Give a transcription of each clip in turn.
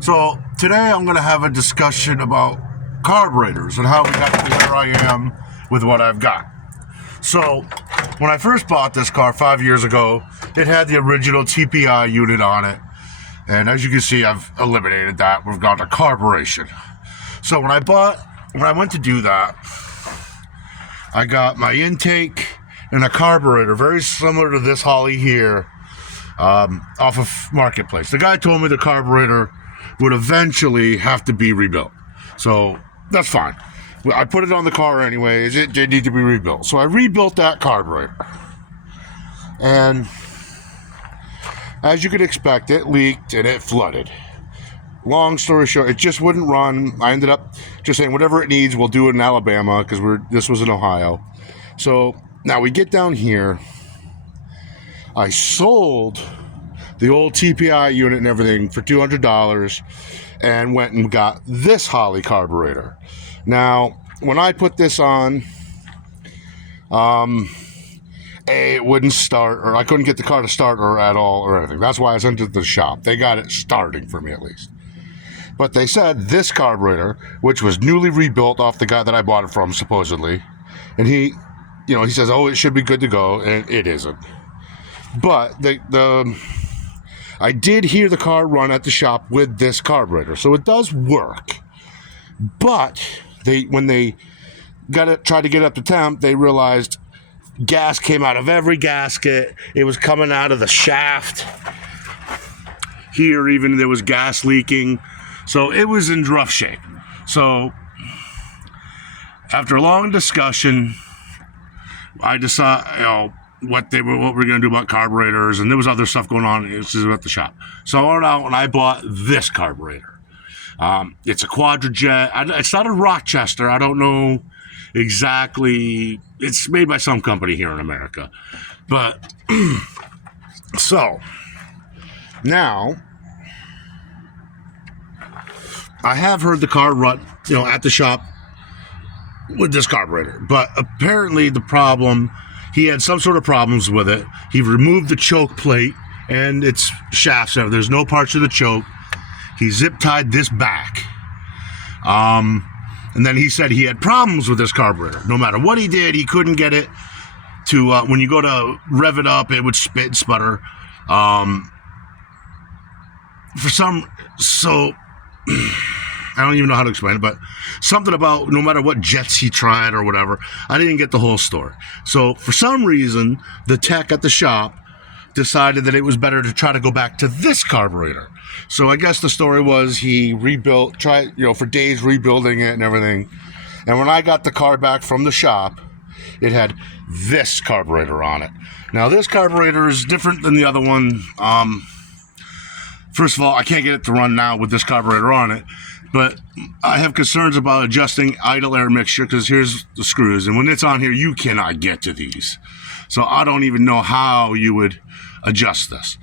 So today I'm going to have a discussion about carburetors and how we got to where I am with what I've got. So when I first bought this car 5 years ago, it had the original TPI unit on it. And as you can see, I've eliminated that. We've gone to carburation. So when I went to do that, I got my intake and a carburetor, very similar to this Holly here, off of Marketplace. The guy told me the carburetor would eventually have to be rebuilt. So that's fine. I put it on the car anyways. It did need to be rebuilt. So I rebuilt that carburetor. And as you could expect, it leaked and it flooded. Long story short, it just wouldn't run. I ended up just saying whatever it needs, we'll do it in Alabama because this was in Ohio. So now we get down here. I sold the old TPI unit and everything for $200 and went and got this Holly carburetor. Now, when I put this on, it wouldn't start, or I couldn't get the car to start or at all or anything. That's why I sent it to the shop. They got it starting for me at least. But they said this carburetor, which was newly rebuilt off the guy that I bought it from, supposedly, and he says, oh, it should be good to go, and it isn't. But I did hear the car run at the shop with this carburetor, so it does work. But when they tried to get it up to temp, they realized gas came out of every gasket. It was coming out of the shaft. Here, even there was gas leaking. So it was in rough shape. So after a long discussion, I decided, what we're going to do about carburetors, and there was other stuff going on. It was at the shop. So I went out and I bought this carburetor. It's a Quadrajet. It's not a Rochester. I don't know exactly. It's made by some company here in America. But so now I have heard the car run, at the shop with this carburetor. But apparently the problem, he had some sort of problems with it. He removed the choke plate and its shafts. There's no parts of the choke. He zip tied this back. And then he said he had problems with this carburetor. No matter what he did, he couldn't get it to, when you go to rev it up, it would spit and sputter. I don't even know how to explain it, but something about no matter what jets he tried or whatever, I didn't get the whole story. So for some reason, the tech at the shop decided that it was better to try to go back to this carburetor. So I guess the story was he tried for days rebuilding it and everything. And when I got the car back from the shop, it had this carburetor on it. Now this carburetor is different than the other one. First of all, I can't get it to run now with this carburetor on it. But I have concerns about adjusting idle air mixture because here's the screws. And when it's on here, you cannot get to these. So I don't even know how you would adjust this.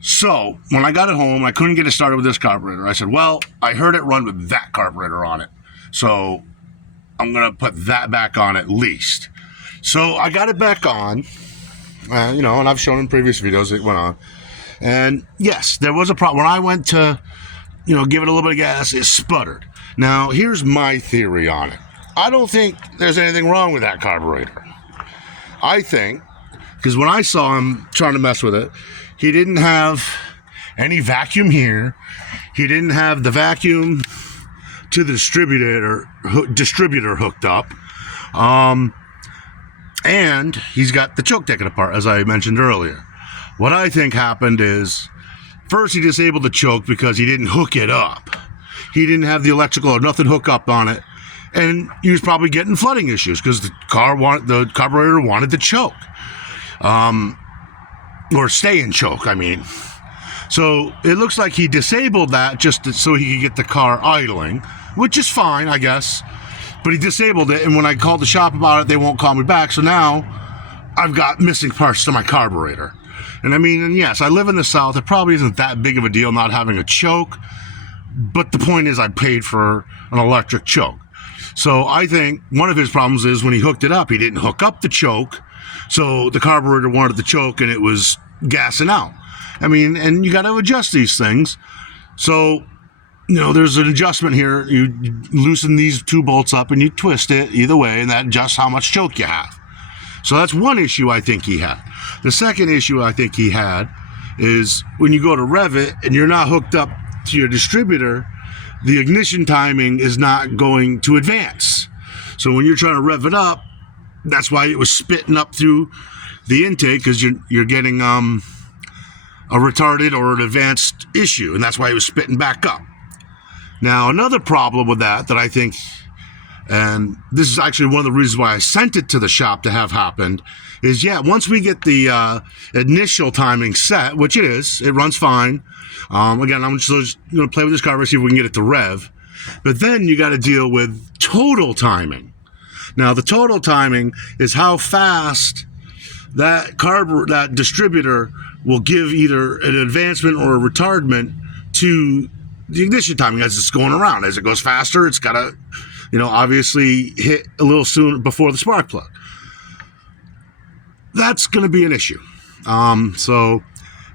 So when I got it home, I couldn't get it started with this carburetor. I said, well, I heard it run with that carburetor on it. So I'm going to put that back on at least. So I got it back on, and I've shown in previous videos it went on. And yes, there was a problem. When I went to give it a little bit of gas, it sputtered. Now, here's my theory on it. I don't think there's anything wrong with that carburetor. I think, because when I saw him trying to mess with it, he didn't have any vacuum here. He didn't have the vacuum to the distributor hooked up. And he's got the choke taken apart, as I mentioned earlier. What I think happened is, first, he disabled the choke because he didn't hook it up. He didn't have the electrical or nothing hook up on it. And he was probably getting flooding issues because the carburetor wanted to choke. Or stay in choke, I mean. So it looks like he disabled that just so he could get the car idling, which is fine, I guess. But he disabled it, and when I called the shop about it, they won't call me back. So now I've got missing parts to my carburetor. And yes, I live in the South. It probably isn't that big of a deal not having a choke. But the point is I paid for an electric choke. So I think one of his problems is when he hooked it up, he didn't hook up the choke. So the carburetor wanted the choke and it was gassing out. And you got to adjust these things. So there's an adjustment here. You loosen these two bolts up and you twist it either way, and that adjusts how much choke you have. So that's one issue I think he had. The second issue I think he had is when you go to rev it and you're not hooked up to your distributor, the ignition timing is not going to advance. So when you're trying to rev it up, that's why it was spitting up through the intake, because you're getting a retarded or an advanced issue, and that's why it was spitting back up. Now, another problem with that I think, and this is actually one of the reasons why I sent it to the shop to have happened, is once we get the initial timing set, which it is, it runs fine. Again, I'm just going to play with this carburetor, see if we can get it to rev. But then you got to deal with total timing. Now, the total timing is how fast that distributor will give either an advancement or a retardment to the ignition timing as it's going around. As it goes faster, it's got to, obviously hit a little sooner before the spark plug. That's going to be an issue. So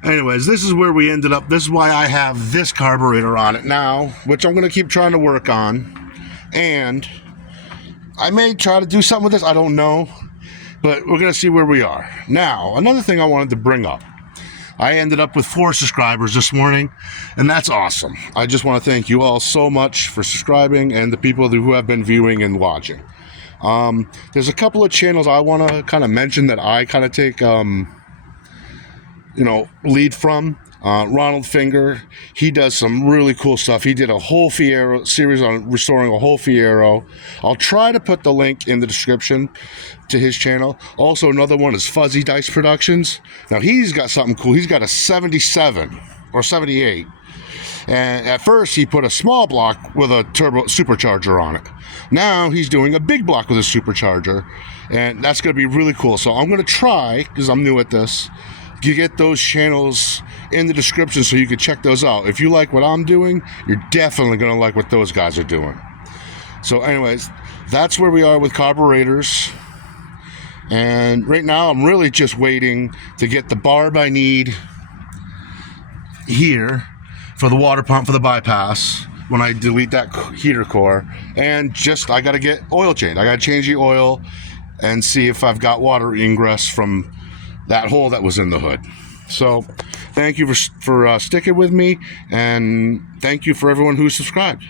anyways, this is where we ended up. This is why I have this carburetor on it now, which I'm going to keep trying to work on. And I may try to do something with this. I don't know. But we're going to see where we are. Now, another thing I wanted to bring up. I ended up with 4 subscribers this morning, and that's awesome. I just want to thank you all so much for subscribing and the people who have been viewing and watching. There's a couple of channels I want to kind of mention that I kind of take, lead from. Ronald Finger, he does some really cool stuff. He did a whole Fiero series on restoring a whole Fiero. I'll try to put the link in the description to his channel. Also, another one is Fuzzy Dice Productions. Now, he's got something cool. He's got a 77 or 78. And at first, he put a small block with a turbo supercharger on it. Now, he's doing a big block with a supercharger. And that's going to be really cool. So I'm going to try, because I'm new at this, you get those channels in the description so you can check those out. If you like what I'm doing, you're definitely going to like what those guys are doing. So anyways, that's where we are with carburetors. And right now I'm really just waiting to get the barb I need here for the water pump for the bypass when I delete that heater core. And I got to get oil changed. I got to change the oil and see if I've got water ingress from that hole that was in the hood. So thank you for sticking with me, and thank you for everyone who subscribed.